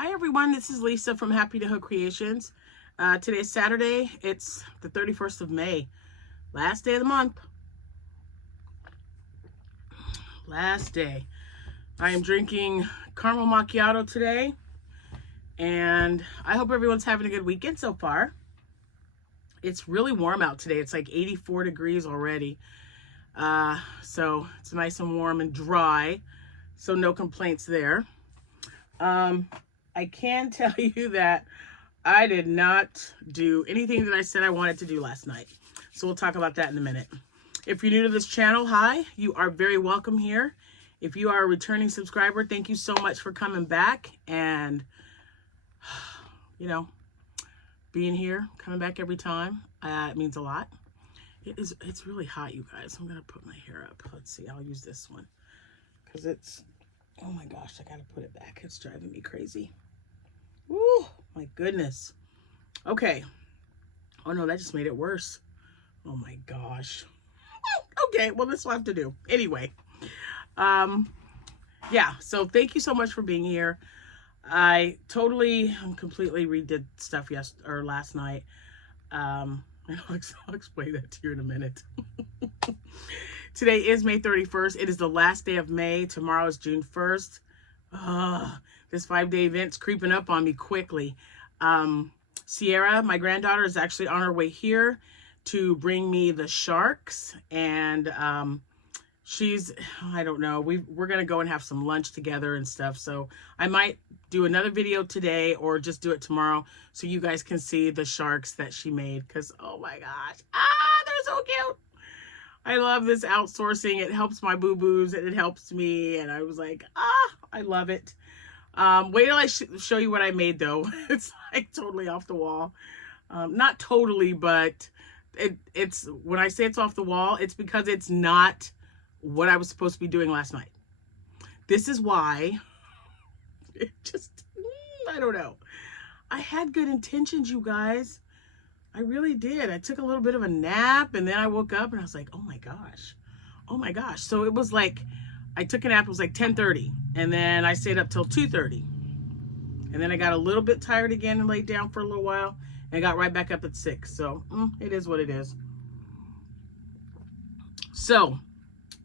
Hi everyone, this is Lisa from Happytohook Creations. Today is Saturday. It's the 31st of May. Last day of the month. Last day. I am drinking caramel macchiato today. And I hope everyone's having a good weekend so far. It's really warm out today. It's like 84 degrees already. So it's nice and warm and dry. So no complaints there. I can tell you that I did not do anything that I said I wanted to do last night. So we'll talk about that in a minute. If you're new to this channel, hi, you are very welcome here. If you are a returning subscriber, thank you so much for coming back and, you know, being here, coming back every time. It means a lot. It's really hot, you guys. I'm going to put my hair up. Let's see. I'll use this one because it's, oh my gosh, I got to put it back. It's driving me crazy. Ooh, my goodness. Okay. Oh no, that just made it worse. Oh my gosh. Okay, well, this will have to do. Anyway. Yeah, so thank you so much for being here. I totally and completely redid stuff last night. I'll explain that to you in a minute. Today is May 31st. It is the last day of May. Tomorrow is June 1st. This 5-day event's creeping up on me quickly. Sierra, my granddaughter, is actually on her way here to bring me the sharks. And she's, I don't know, we're going to go and have some lunch together and stuff. So I might do another video today or just do it tomorrow so you guys can see the sharks that she made. Because, oh my gosh, they're so cute. I love this outsourcing. It helps my boo-boos and it helps me. And I was like, I love it. Wait till I show you what I made though. It's like totally off the wall. Not totally, but it's when I say it's off the wall, it's because it's not what I was supposed to be doing last night. This is why it just, I don't know. I had good intentions, you guys. I really did. I took a little bit of a nap and then I woke up and I was like, oh my gosh. Oh my gosh. So it was like, I took a nap, it was like 10:30 and then I stayed up till 2:30. And then I got a little bit tired again and laid down for a little while and got right back up at 6. So it is what it is. So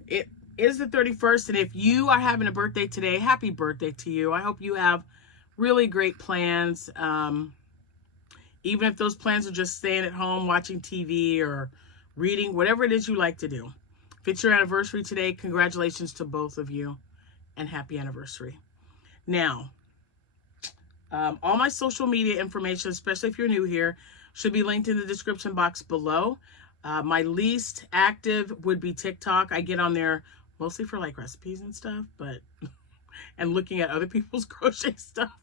it is the 31st. And if you are having a birthday today, happy birthday to you. I hope you have really great plans. Even if those plans are just staying at home, watching TV or reading, whatever it is you like to do. If it's your anniversary today, congratulations to both of you and happy anniversary. Now, all my social media information, especially if you're new here, should be linked in the description box below. My least active would be TikTok. I get on there mostly for like recipes and stuff, but and looking at other people's crochet stuff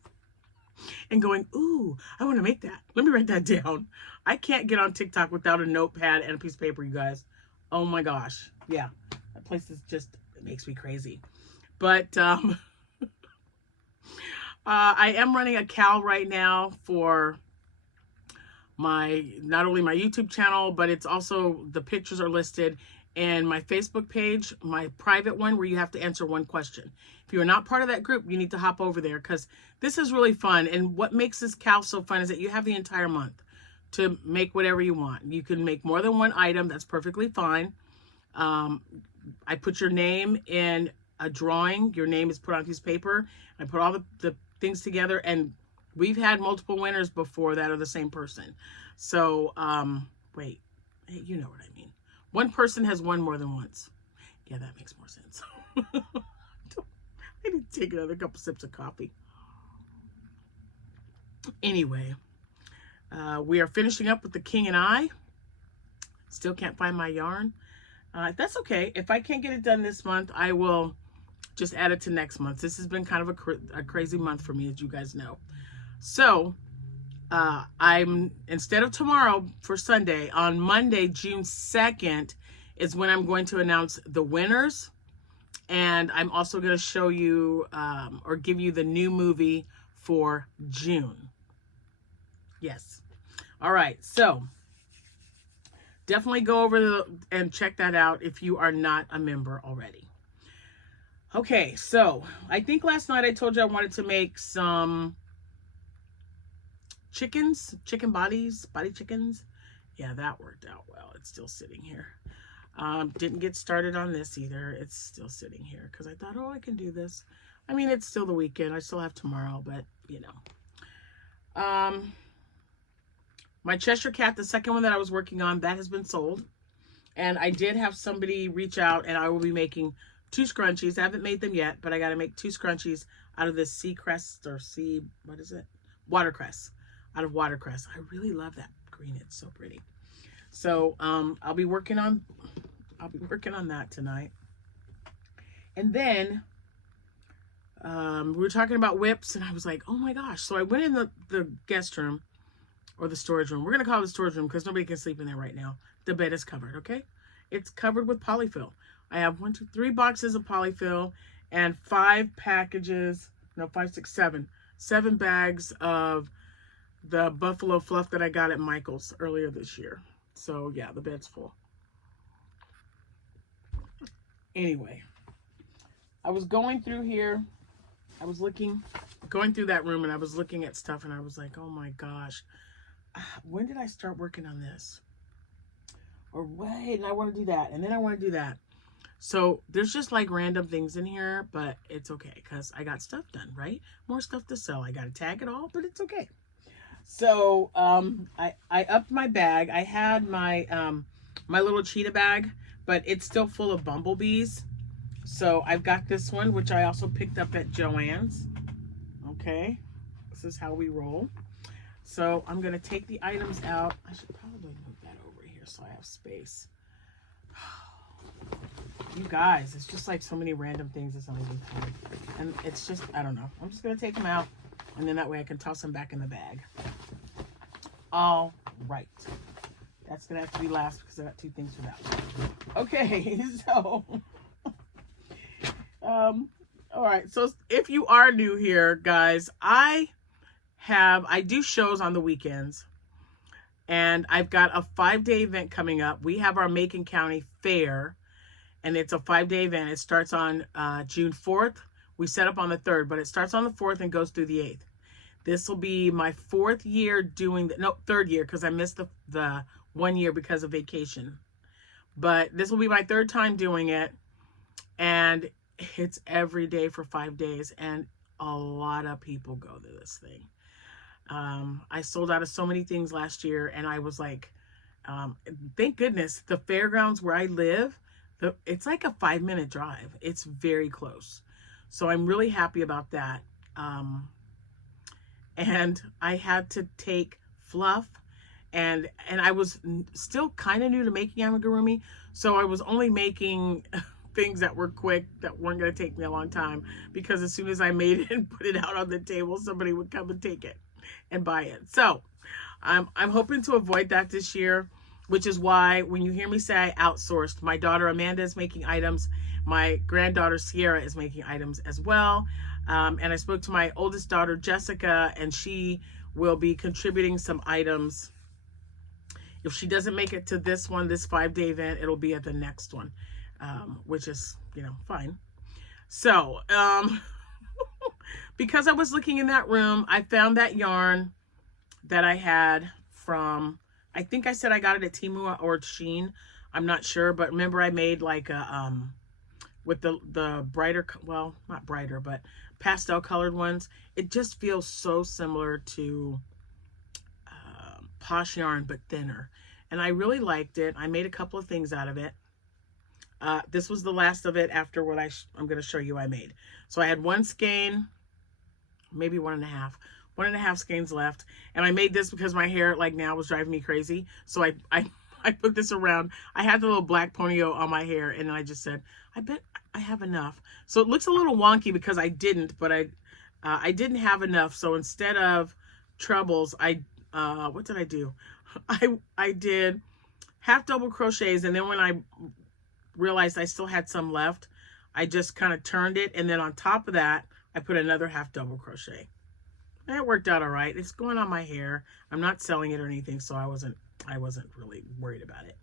and going, ooh, I want to make that. Let me write that down. I can't get on TikTok without a notepad and a piece of paper, you guys. Oh my gosh. Yeah, that place is just, it makes me crazy. But I am running a cal right now for not only my YouTube channel, but it's also, the pictures are listed and my Facebook page, my private one, where you have to answer one question. If you are not part of that group, you need to hop over there because this is really fun. And what makes this cal so fun is that you have the entire month to make whatever you want. You can make more than one item. That's perfectly fine. I put your name in a drawing. Your name is put on a piece of paper. I put all the things together, and we've had multiple winners before that are the same person. So, wait, hey, you know what I mean. One person has won more than once. Yeah, that makes more sense. I need to take another couple sips of coffee. Anyway, we are finishing up with the King and I. Still can't find my yarn. That's okay. If I can't get it done this month, I will just add it to next month. This has been kind of a crazy month for me, as you guys know. So, instead of tomorrow for Sunday, on Monday, June 2nd, is when I'm going to announce the winners. And I'm also going to show you, or give you the new movie for June. Yes. All right. So, definitely go over and check that out if you are not a member already. Okay, so I think last night I told you I wanted to make some chicken bodies, body chickens. Yeah, that worked out well. It's still sitting here. Didn't get started on this either. It's still sitting here because I thought, oh, I can do this. I mean, it's still the weekend. I still have tomorrow, but you know. My Cheshire Cat, the second one that I was working on, that has been sold. And I did have somebody reach out, and I will be making 2 scrunchies. I haven't made them yet, but I got to make 2 scrunchies out of this sea crest or sea, what is it? Watercress. Out of watercress. I really love that green. It's so pretty. So I'll be working on that tonight. And then we were talking about whips, and I was like, oh my gosh. So I went in the guest room, or the storage room. We're going to call it the storage room because nobody can sleep in there right now. The bed is covered, okay? It's covered with polyfill. I have 1, 2, 3 boxes of polyfill and 5 packages, no, 5, 6, 7. 7 bags of the buffalo fluff that I got at Michael's earlier this year. So yeah, the bed's full. Anyway, I was going through here. I was going through that room, and I was looking at stuff, and I was like, oh my gosh, when did I start working on this? Or wait, and I want to do that, and then I want to do that. So there's just like random things in here, but it's okay because I got stuff done, right? More stuff to sell. I got to tag it all, but it's okay. So I upped my bag. I had my my little cheetah bag, but it's still full of bumblebees. So I've got this one, which I also picked up at Joann's. Okay, this is how we roll. So I'm going to take the items out. I should probably move that over here so I have space. You guys, it's just like so many random things. It's not even funny. And it's just, I don't know. I'm just going to take them out, and then that way I can toss them back in the bag. All right. That's going to have to be last because I got 2 things for that one. Okay, so... all right. So if you are new here, guys, I do shows on the weekends, and I've got a 5-day event coming up. We have our Macon County Fair, and it's a 5-day event. It starts on June 4th. We set up on the 3rd, but it starts on the 4th and goes through the 8th. This will be my 4th year doing the, 3rd year, because I missed the 1 year because of vacation. But this will be my 3rd time doing it, and it's every day for 5 days, and a lot of people go to this thing. I sold out of so many things last year, and I was like, thank goodness, the fairgrounds where I live, it's like a 5-minute drive. It's very close. So I'm really happy about that. And I had to take fluff, and I was still kind of new to making amigurumi, so I was only making things that were quick, that weren't going to take me a long time, because as soon as I made it and put it out on the table, somebody would come and take it and buy it. So I'm hoping to avoid that this year, which is why when you hear me say I outsourced, my daughter Amanda is making items, my granddaughter Sierra is making items as well, and I spoke to my oldest daughter Jessica, and she will be contributing some items. If she doesn't make it to this 5-day event, it'll be at the next one. Which is, fine. So, because I was looking in that room, I found that yarn that I had from, I think I said I got it at Temu or Shein. I'm not sure, but remember I made like a, with the brighter, well, not brighter, but pastel colored ones. It just feels so similar to Posh yarn, but thinner. And I really liked it. I made a couple of things out of it. This was the last of it after what I'm going to show you I made. So I had 1 skein, maybe 1.5. 1.5 skeins left. And I made this because my hair like now was driving me crazy. So I put this around. I had the little black ponytail on my hair, and I just said, I bet I have enough. So it looks a little wonky because I didn't, but I didn't have enough. So instead of trebles, what did I do? I did half double crochets, and then when I realized I still had some left, I just kind of turned it, and then on top of that I put another half double crochet, and it worked out all right. It's going on my hair. I'm not selling it or anything, so I wasn't really worried about it.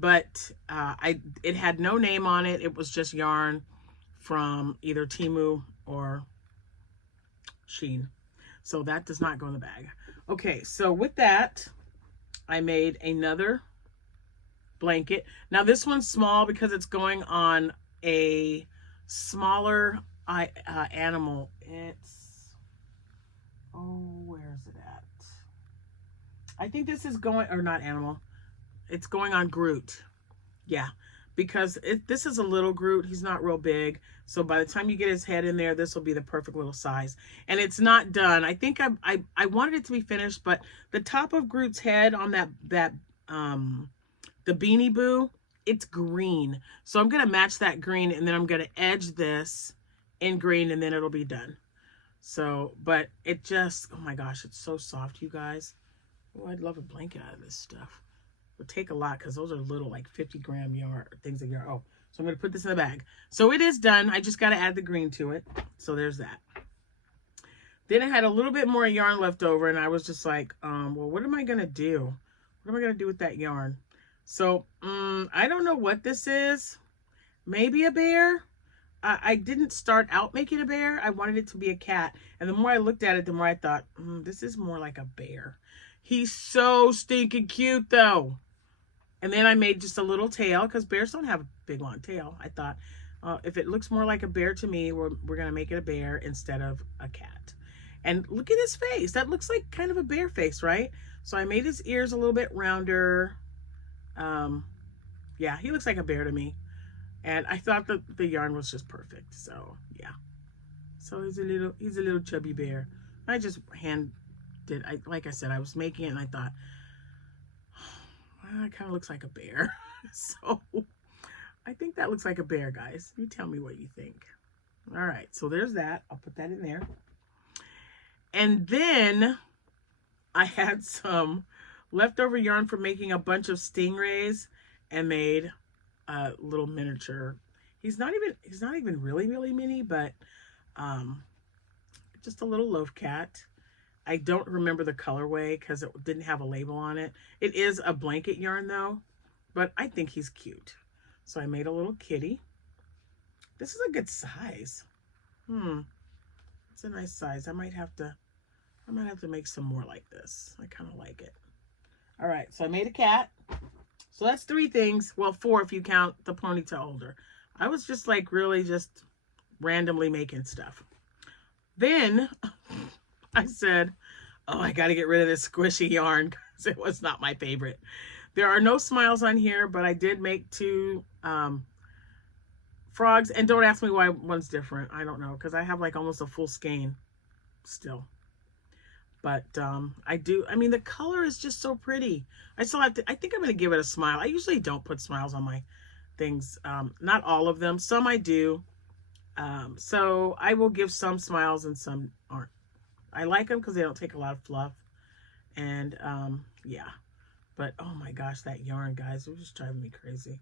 But it had no name on it. It was just yarn from either Temu or Shein. So that does not go in the bag. Okay, so with that, I made another blanket. Now this one's small because it's going on a smaller animal. It's, oh, where is it at? I think this is going, or not animal. It's going on Groot. Yeah, because this is a little Groot. He's not real big. So by the time you get his head in there, this will be the perfect little size. And it's not done. I think I wanted it to be finished, but the top of Groot's head on the Beanie Boo, it's green. So I'm going to match that green, and then I'm going to edge this in green, and then it'll be done. So, but it just, oh my gosh, it's so soft, you guys. Oh, I'd love a blanket out of this stuff. It would take a lot because those are little, like 50-gram yarn things of yarn. Oh, so I'm going to put this in the bag. So it is done. I just got to add the green to it. So there's that. Then I had a little bit more yarn left over, and I was just like, well, what am I going to do? What am I going to do with that yarn? So I don't know what this is. Maybe a bear. I didn't start out making a bear. I wanted it to be a cat. And the more I looked at it, the more I thought, this is more like a bear. He's so stinking cute, though. And then I made just a little tail, because bears don't have a big, long tail. I thought, if it looks more like a bear to me, we're going to make it a bear instead of a cat. And look at his face. That looks like kind of a bear face, right? So I made his ears a little bit rounder. Yeah, he looks like a bear to me. And I thought that the yarn was just perfect. So yeah. So he's a little chubby bear. I just like I said, I was making it and I thought, well, it kind of looks like a bear. So I think that looks like a bear, guys. You tell me what you think. All right, so there's that. I'll put that in there. And then I had some leftover yarn from making a bunch of stingrays and made a little miniature. He's not even really mini, but just a little loaf cat. I don't remember the colorway because it didn't have a label on it. It is a blanket yarn though, but I think he's cute. So I made a little kitty. This is a good size. It's a nice size. I might have to make some more like this. I kind of like it. All right, so I made a cat. So that's 3 things. Well, 4 if you count the ponytail holder. I was just like really just randomly making stuff. Then I said, oh, I got to get rid of this squishy yarn because it was not my favorite. There are no smiles on here, but I did make 2 frogs. And don't ask me why one's different. I don't know, because I have like almost a full skein still. But I mean, the color is just so pretty. I still have to, I think I'm going to give it a smile. I usually don't put smiles on my things. Not all of them. Some I do. So I will give some smiles and some aren't. I like them because they don't take a lot of fluff. And yeah. But oh my gosh, that yarn, guys, it was just driving me crazy.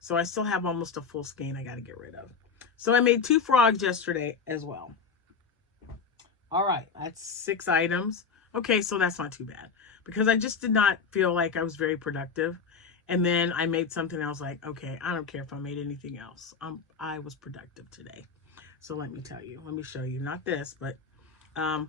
So I still have almost a full skein I got to get rid of. So I made 2 frogs yesterday as well. All right, that's 6 items. Okay, so that's not too bad because I just did not feel like I was very productive. And then I made something I was like, okay, I don't care if I made anything else. I was productive today. So let me tell you, let me show you, not this, but the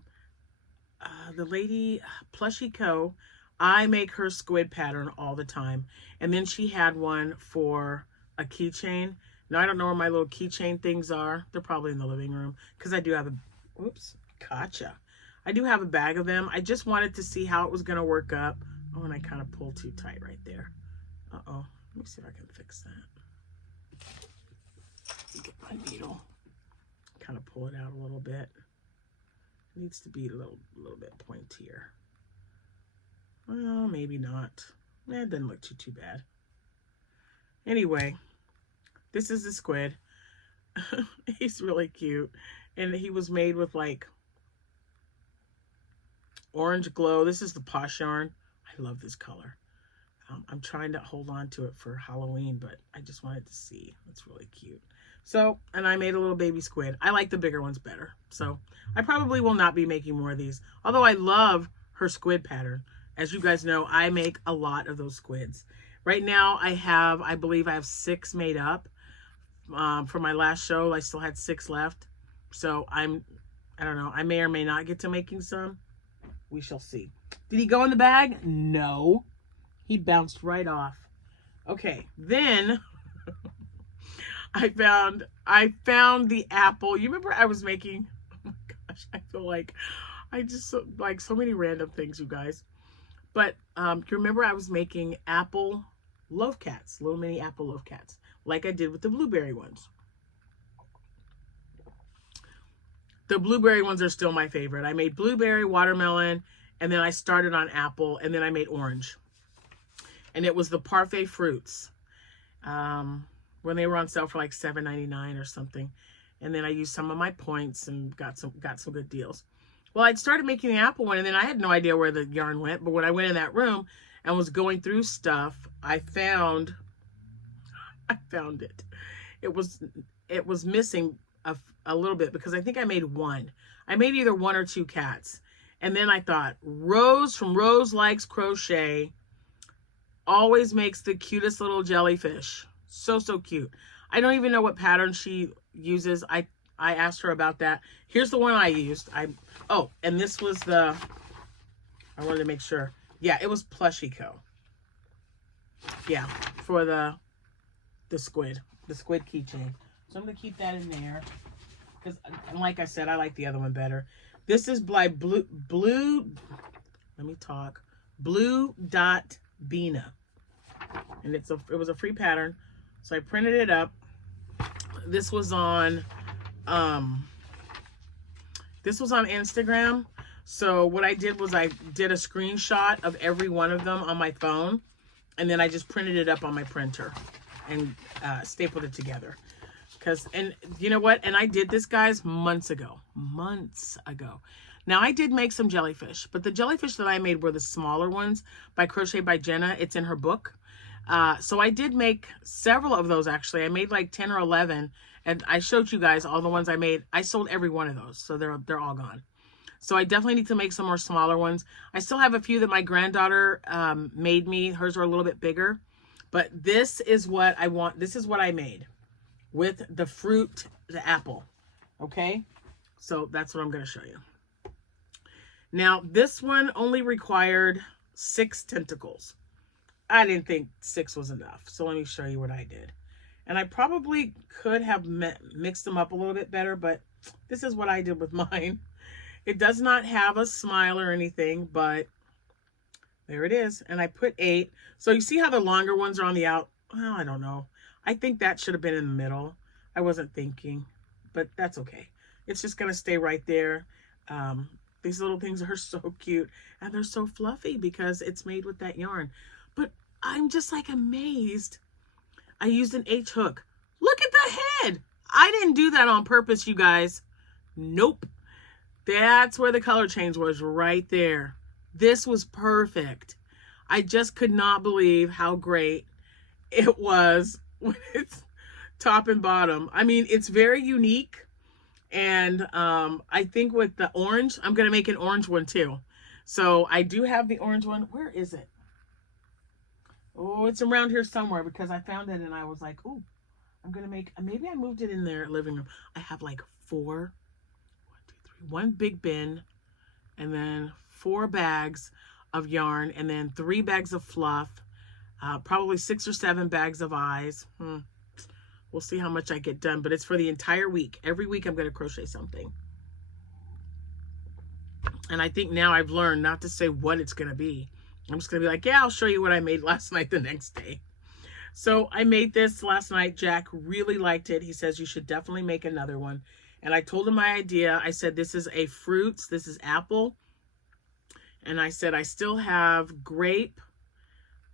lady Plushy Co. I make her squid pattern all the time. And then she had one for a keychain. Now, I don't know where my little keychain things are. They're probably in the living room because I do have a, whoops, gotcha. I do have a bag of them. I just wanted to see how it was going to work up. Oh, and I kind of pulled too tight right there. Uh-oh. Let me see if I can fix that. Get my needle. Kind of pull it out a little bit. It needs to be a little bit pointier. Well, maybe not. It doesn't look too bad. Anyway, this is the squid. He's really cute. And he was made with like orange glow. This is the Posh yarn. I love this color. I'm trying to hold on to it for Halloween, but I just wanted to see. It's really cute. So, and I made a little baby squid. I like the bigger ones better. So I probably will not be making more of these. Although I love her squid pattern. As you guys know, I make a lot of those squids. Right now I believe I have 6 made up. For my last show, I still had 6 left. So I'm I don't know. I may or may not get to making some. We shall see. Did he go in the bag? No. He bounced right off. Okay, then I found the apple. You remember I was making, oh my gosh, I feel like I just like so many random things, you guys. But you remember I was making apple loaf cats, little mini apple loaf cats, like I did with the blueberry ones. The blueberry ones are still my favorite. I made blueberry, watermelon, and then I started on apple, and then I made orange. And it was the parfait fruits. When they were on sale for like $7.99 or something. And then I used some of my points and got some good deals. Well, I'd started making the apple one, and then I had no idea where the yarn went. But when I went in that room and was going through stuff, I found it. It was missing a little bit, because I think I made one. I made either one or two cats. And then I thought, Rose from Rose Likes Crochet always makes the cutest little jellyfish. So cute. I don't even know what pattern she uses. I asked her about that. Here's the one I used. Oh, and this was I wanted to make sure. Yeah, it was Plushico. Yeah, for the squid keychain. So I'm going to keep that in there, because like I said, I like the other one better. This is by Blue Dot Bina. And it was a free pattern. So I printed it up. This was on Instagram. So what I did was I did a screenshot of every one of them on my phone, and then I just printed it up on my printer and stapled it together. And you know what? And I did this, guys, months ago. Now, I did make some jellyfish, but the jellyfish that I made were the smaller ones by Crochet by Jenna. It's in her book. So I did make several of those, actually. I made like 10 or 11, and I showed you guys all the ones I made. I sold every one of those, so they're all gone. So I definitely need to make some more smaller ones. I still have a few that my granddaughter made me. Hers are a little bit bigger, but this is what I want. This is what I made with the fruit, the apple. Okay, so that's what I'm going to show you. Now, this one only required 6 tentacles. I didn't think 6 was enough, so let me show you what I did. And I probably could have mixed them up a little bit better, but this is what I did with mine. It does not have a smile or anything, but there it is. And I put 8. So you see how the longer ones are on the out? Well, I don't know. I think that should have been in the middle. I wasn't thinking, but that's okay. It's just going to stay right there. These little things are so cute, and they're so fluffy because it's made with that yarn. But I'm just like amazed. I used an H hook. Look at the head. I didn't do that on purpose, you guys. Nope. That's where the color change was, right there. This was perfect. I just could not believe how great it was when it's top and bottom. I mean, it's very unique. And I think with the orange, I'm going to make an orange one too. So I do have the orange one. Where is it? Oh, it's around here somewhere, because I found it and I was like, oh, I'm going to make, maybe I moved it in their living room. I have like 1 big bin, and then 4 bags of yarn, and then 3 bags of fluff, probably 6 or 7 bags of eyes. We'll see how much I get done, but it's for the entire week. Every week I'm going to crochet something. And I think now I've learned not to say what it's going to be. I'm just going to be like, yeah, I'll show you what I made last night the next day. So I made this last night. Jack really liked it. He says you should definitely make another one. And I told him my idea. I said, this is a fruits. This is apple. And I said, I still have grape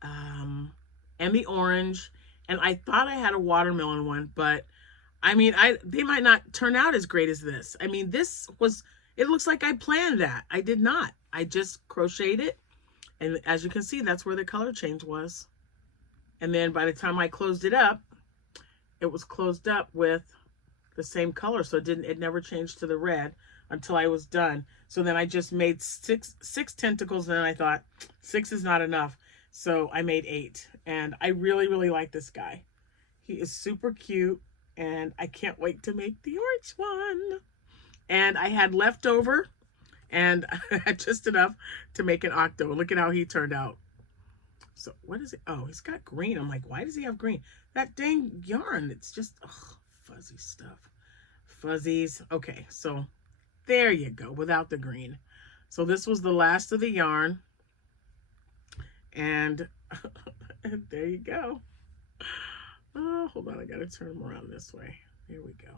and the orange. And I thought I had a watermelon one, but I mean, they might not turn out as great as this. I mean, it looks like I planned that. I did not. I just crocheted it. And as you can see, that's where the color change was. And then by the time I closed it up, it was closed up with the same color. So it never changed to the red until I was done. So then I just made six tentacles, and then I thought 6 is not enough. So I made 8, and I really, really like this guy. He is super cute, and I can't wait to make the orange one. And I had leftover, and I had just enough to make an octo. Look at how he turned out. So what is it? Oh, he's got green. I'm like, why does he have green? That dang yarn. It's just fuzzy stuff. Fuzzies. Okay, so there you go, without the green. So this was the last of the yarn. And there you go. Oh, hold on. I got to turn them around this way. Here we go.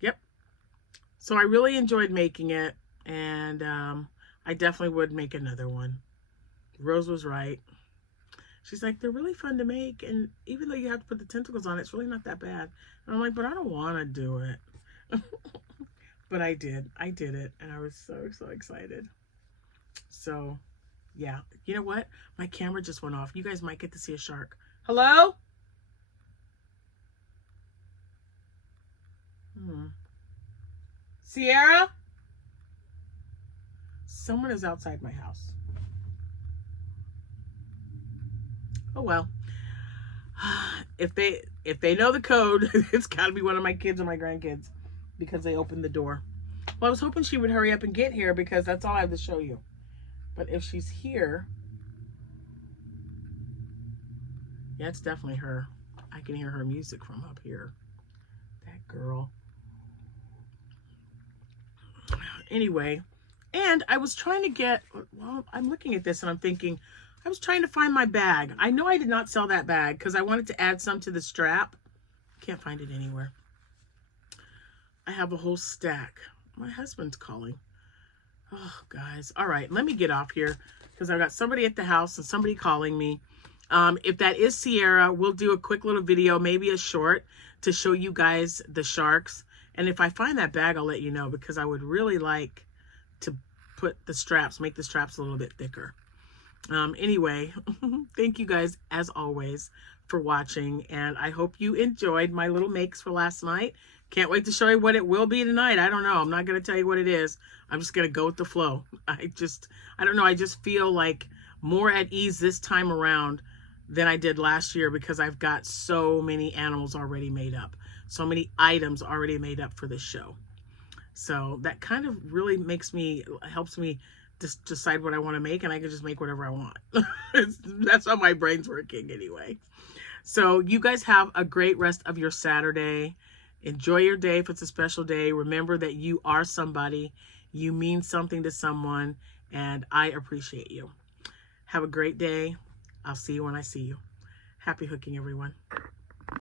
Yep. So I really enjoyed making it. And I definitely would make another one. Rose was right. She's like, they're really fun to make. And even though you have to put the tentacles on, it's really not that bad. And I'm like, but I don't want to do it. But I did. I did it. And I was so excited. So, yeah. You know what? My camera just went off. You guys might get to see a shark. Hello? Sierra? Someone is outside my house. Oh, well. If they know the code, it's got to be one of my kids or my grandkids because they opened the door. Well, I was hoping she would hurry up and get here because that's all I have to show you. But if she's here, yeah, it's definitely her. I can hear her music from up here. That girl. Anyway, and I was trying to get, well, I'm looking at this and I'm thinking, I was trying to find my bag. I know I did not sell that bag because I wanted to add some to the strap. Can't find it anywhere. I have a whole stack. My husband's calling. Oh, guys. All right, let me get off here because I've got somebody at the house and somebody calling me. If that is Sierra, we'll do a quick little video, maybe a short, to show you guys the sharks. And if I find that bag, I'll let you know because I would really like to put the straps, make the straps a little bit thicker. Anyway, thank you guys as always for watching, and I hope you enjoyed my little makes for last night. Can't wait to show you what it will be tonight. I don't know. I'm not going to tell you what it is. I'm just going to go with the flow. I don't know. I just feel like more at ease this time around than I did last year because I've got so many animals already made up. So many items already made up for this show. So that kind of really helps me just decide what I want to make, and I can just make whatever I want. That's how my brain's working anyway. So you guys have a great rest of your Saturday. Enjoy your day if it's a special day. Remember that you are somebody. You mean something to someone, and I appreciate you. Have a great day. I'll see you when I see you. Happy hooking, everyone.